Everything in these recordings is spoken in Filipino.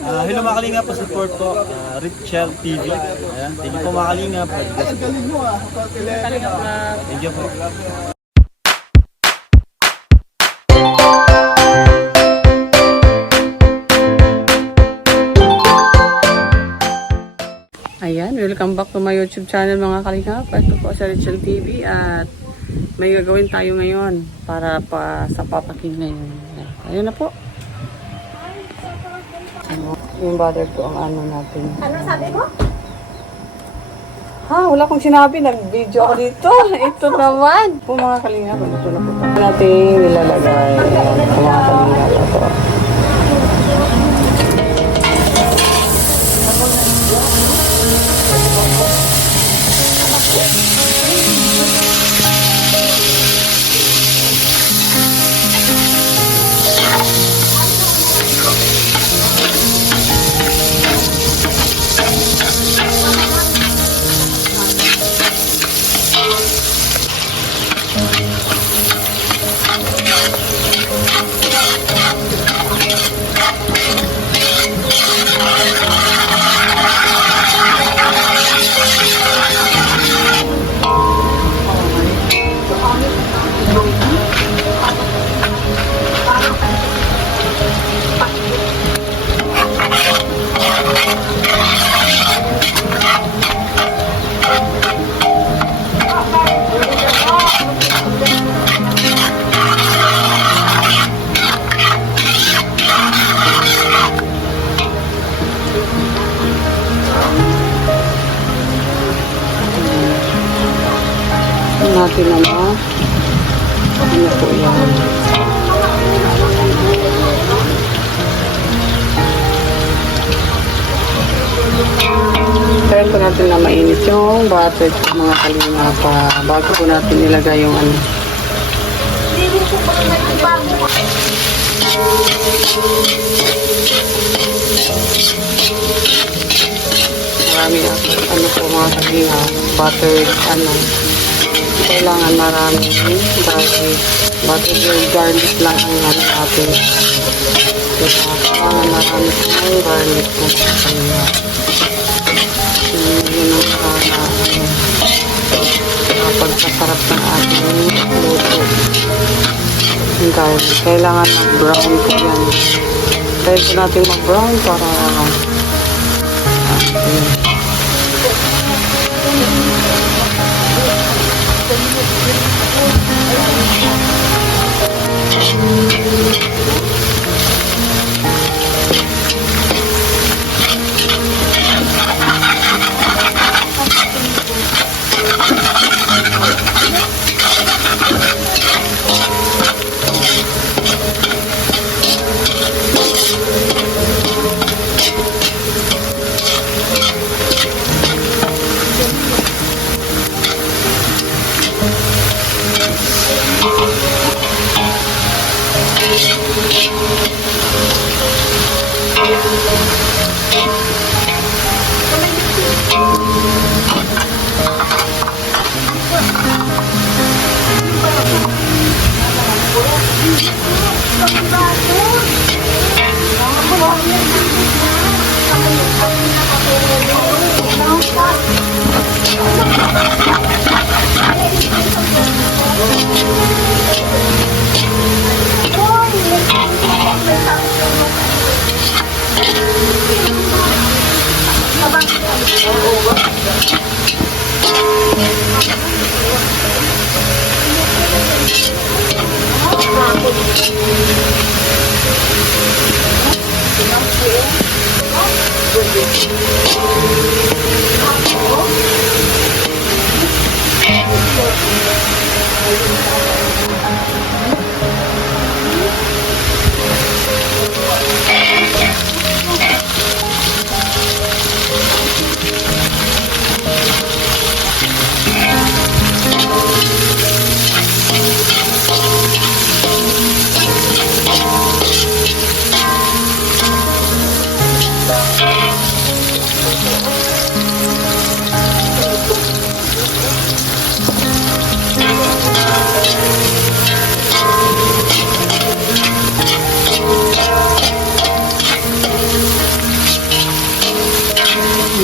Hello mga kalingap, support po Richel TV. Ayan, thank you po mga kalingap. Thank you po. Ayan, welcome back to my YouTube channel mga kalingap. Ito po sa Richel TV at may gagawin tayo ngayon para sa papaking ngayon. Ayan na po. Yung butter po ang ano natin. Ano sabi mo? Ha, wala akong sinabi. Nag-video ako dito. Ito naman. Po mga kalingap. Ito na po. Natin nilalagay. Ayan, po mga kalingap. Ito. Natin ano po yan. Kaya po natin na mainit yung butter mga kalingap bago po natin ilagay yung ano. Marami ano po mga kalingap butter ano. Kailangan maraming garlic. Garlic lang ang ano natin. Kailangan maraming garlic po sa kanya. Yun ang pagkasarap ng ating luto. Yung garlic. Kailangan mag-brown po yan. Kaya po natin mag-brown para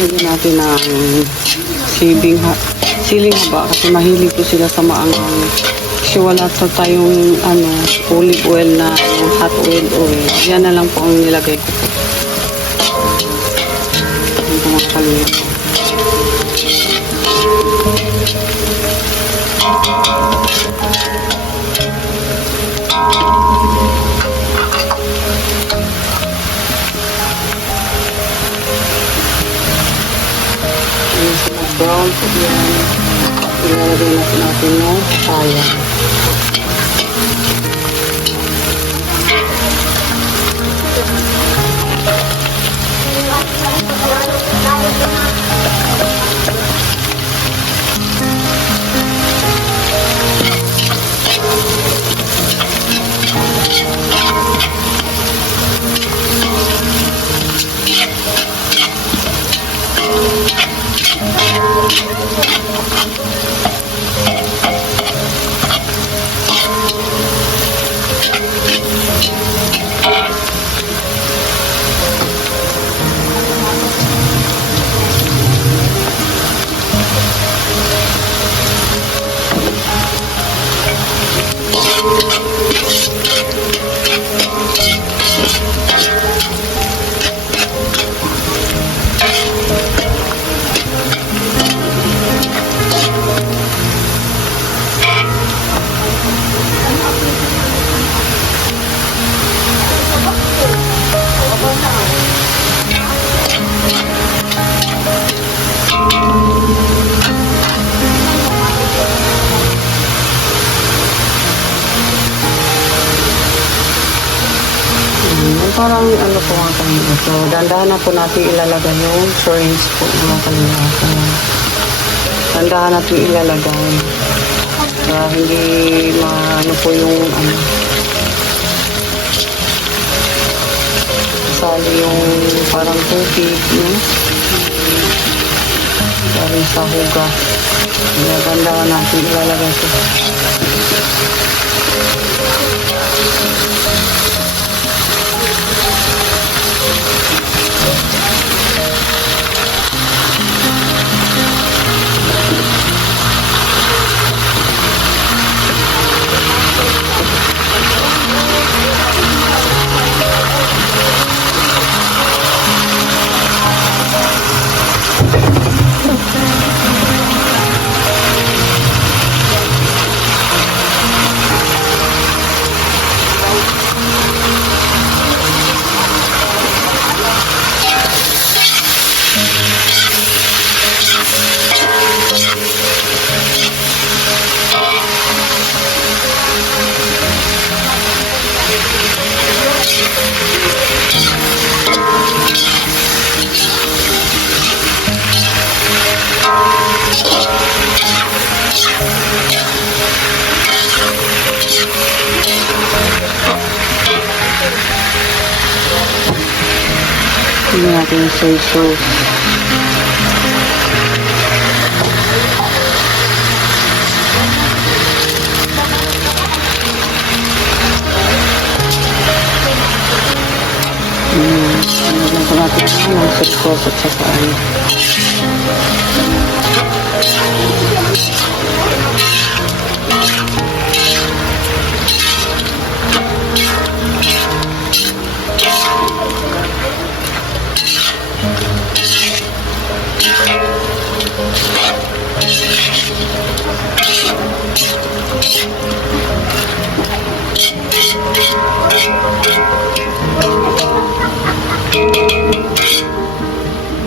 Lagyan natin ng siling haba kasi mahilig po sila sa maangang. Kasi wala sa tayong olive oil na hot oil. Yan na lang po ang nilagay ko po. Ito mga kalinga. Brown po yan. Ilalagay natin yung sayang. Parang po nga kanina. So, dandahan na po natin ilalagay yung shrimps po mga kanina. Dandahan natin ilalagay. Para hindi po yung sali yung parang tubig, parang sa hugas. Dandahan natin ilalagay ito. Tingnan natin yung soy sauce. Tingnan po natin yung soy sauce at saka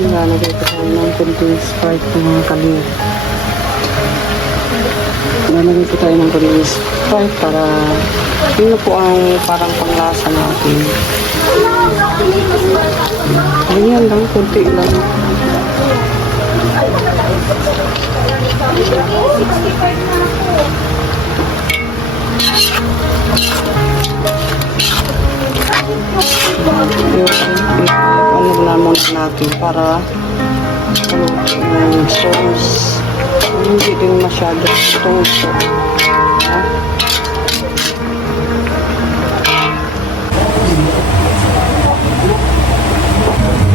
Lalagay ko tayo ng konting Sprite ng mga kalir. Lalagay ko tayo ng konting Sprite para yun po ang parang panglasa natin. Ganyan lang, konti lang. Ano na muna natin para yung sauce hindi din masyado toast.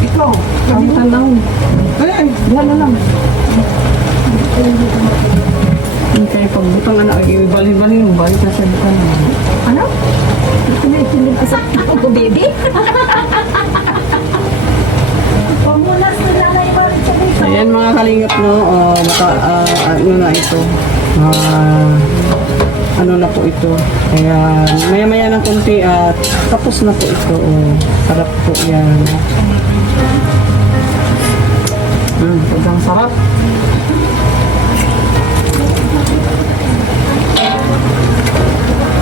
Ikaw, kami tanaw. Yan na lang. Okay, pagbutang anak, ibalik-balik mo, balik na sa butang. Ano? Tumitilip ka sa ako, baby? Huwag mo na sila na ibalik sa dito. Ayan mga kalingap, no, ano na ito, ano na po ito, kaya maya-maya ng konti at tapos na po ito, sarap po yan. Sobrang sarap.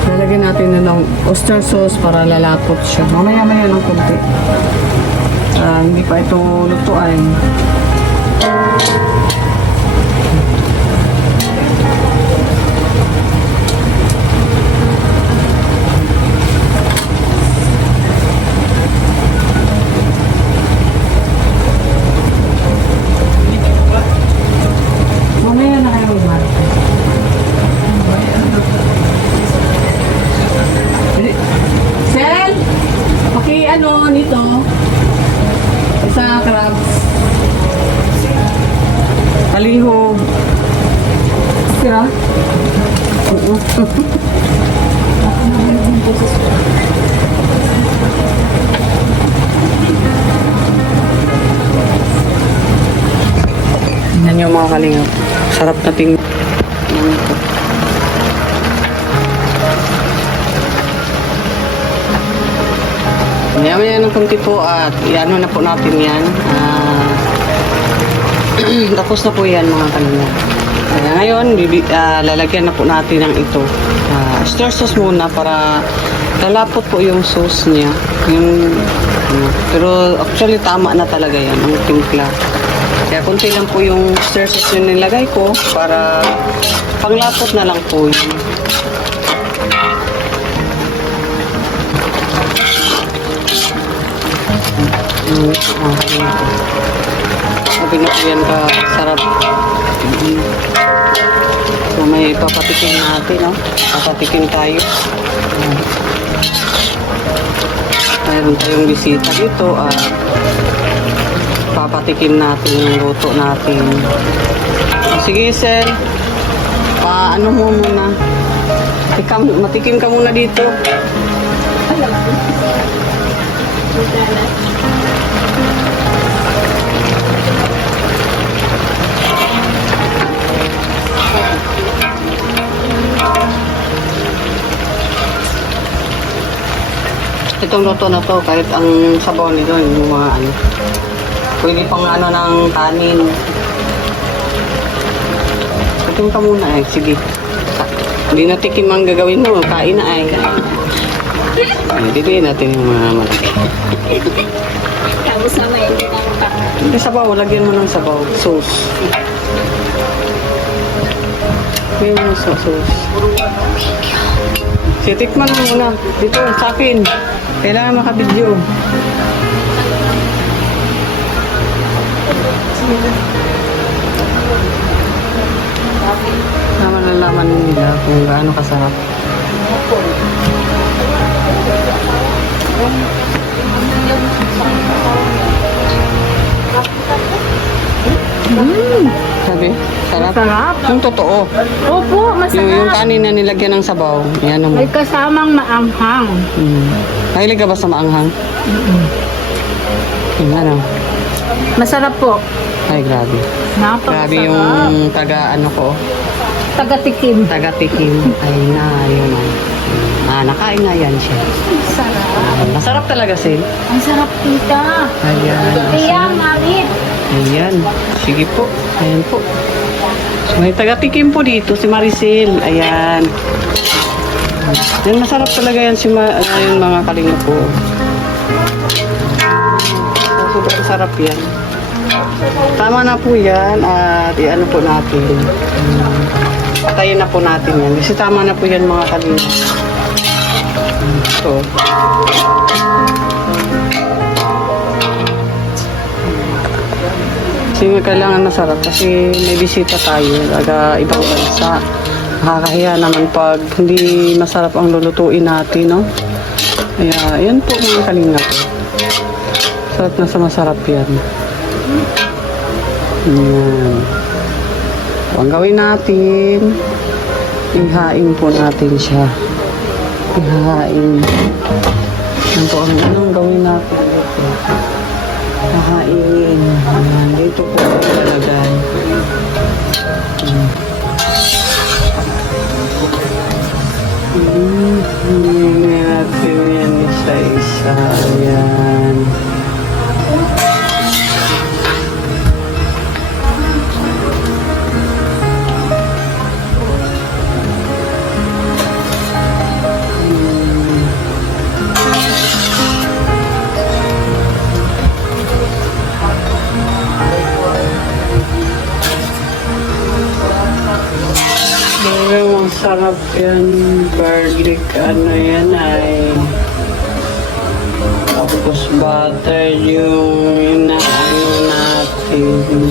Lalagyan natin na ng oyster sauce para lalapot siya. Mamaya-maya ng konti. Hindi pa ito lutuan. Mamaya na kayo mag Sel, ano nito? Isa crabs. Kalihog. Sira? Oo. Yan yung mga kalingap. Sarap na tingnan. Maya-maya ng kunti po at iano na po natin yan. Tapos na po yan mga kanina. Kaya ngayon, lalagyan na po natin ng ito. Oyster sauce muna para lalapot po yung sauce niya. Pero actually tama na talaga yan, ang timpla. Kaya kunti lang po yung oyster sauce yung nilagay ko para panglapot na lang po yun. Sabi na po yan ka sarap. So may papatikin natin, no? Papatikin tayo. Mayroon tayong bisita dito at papatikin natin yung luto natin. Sige, sir. Paano mo muna? Matikim ka muna dito. Itong luto na to, kahit ang sabaw nito, yung mga ano, pwede pang ano ng kanin. Ito ka muna eh, sige. Hindi na tikim ang gagawin mo, kain na ay. Dito natin yung mga malaki. Tapos naman hindi na maka. Hindi sabaw, lagyan mo ng sabaw, sauce. Lagyan mo ng sauce. Sige, tikman mo muna. Dito, sa akin. Kailangan makabidyo. Laman nila kung gaano kasarap. Sabi, sarap. Sarap. Yung totoo. Opo, Yung kanin na nilagyan ng sabaw. Yan ang... May kasamang maanghang. Mahilig ka ba sa maanghang? Yung ano? Masarap po. Ay, grabe. Napakasarap. Grabe yung taga-ano ko. Taga-tikim. Taga-tikim. Ay na, yun. Nakain na yan siya. Sarap. Masarap talaga, Sil. Ang sarap, tita. Ayan. Kaya, marit. Ayan. Sige po. Ayan po. So, may taga-tikim po dito, si Maricel. Ayan. Yan, masarap talaga yan ayun, mga kalinga po. Sobrang sarap yan. Tama na po yan at i-ano po natin. Patayin na po natin yan. Kasi tama na po yan mga kalinga. So, kasi kailangan masarap kasi may bisita tayo taga ibang bansa. Nakakahiya naman pag hindi masarap ang lulutuin natin, no? Kaya, yan po mga kalingap. Sarap na sa masarap yan. Ayan. So, ang gawin natin, ihain po natin siya. Ihain. Yan po ang anong gawin natin dito. Ihain. Ayan. Dito po ilalagay. Natin yan isa-isa. Ayan. Ang sarap yan, garlic, ano yan ay tapos butter yung inaano natin.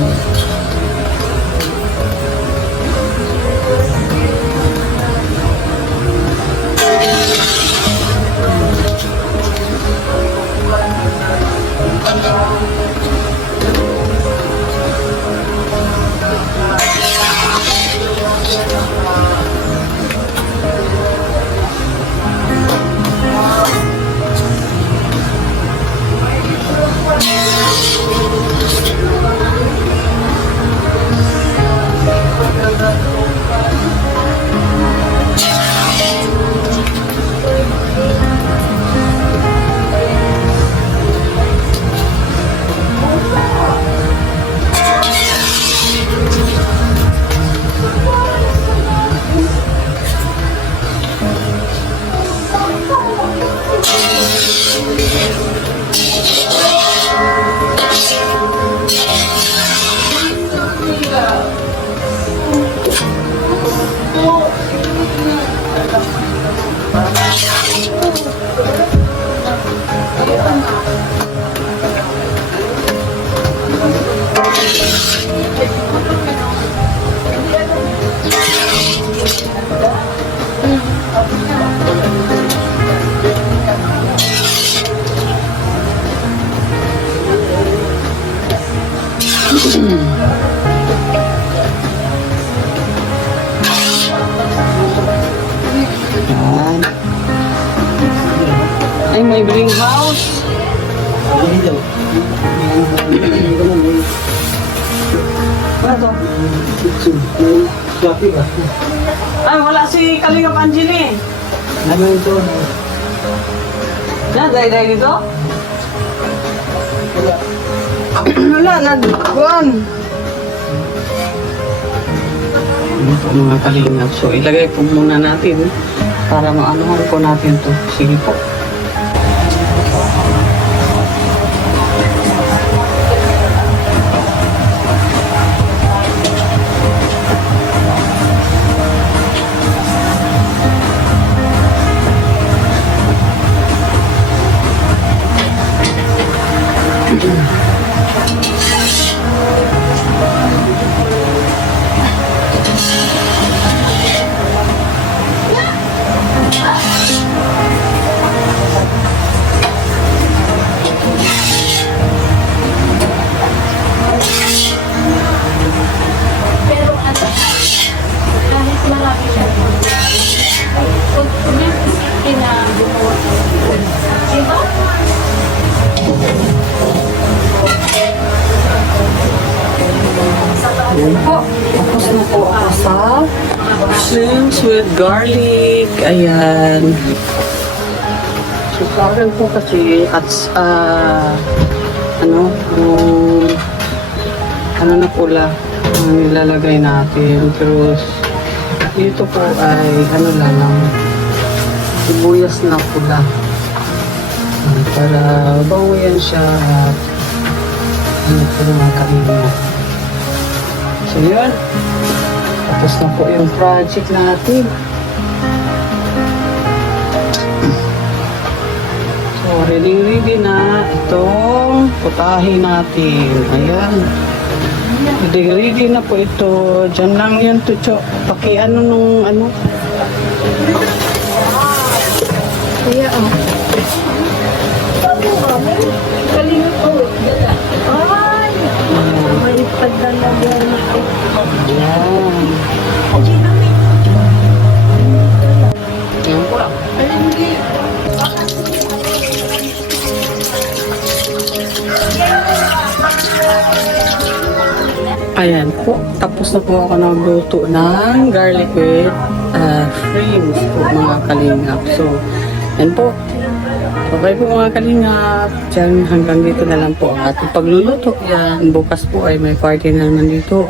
Yan. Ay, may bring house. Ano to? Ay, wala si Kalingap Angeli. Ano ito? Na, dahil dito? Wala, nagkuhan. Ito mga Kalingap. So, ilagay po muna natin para maanuhan po natin to. Sige po. Yan po. Tapos na po ako sa shrimps with garlic. Ayan. So, sa akin po kasi at ano na pula ang nilalagay natin. Pero dito po ay ano lang sibuyas na pula. Para bawian siya at ano po mga kainin. So yun, tapos na po yung project natin. So ready na itong putahe natin. Ayan. Ready na po ito. Diyan lang yun, Tucho. Pakiano nung ano. Kaya Kalingap po. Ay! May pag Ayan. Ayan po. Ayan po. Tapos na po ako nagluto ng garlic with shrimps po mga kalingap. So, yan po. Okay po mga kalingap. Diyan hanggang dito na lang po ang ating pagluluto. Yan. Bukas po ay may party na naman dito.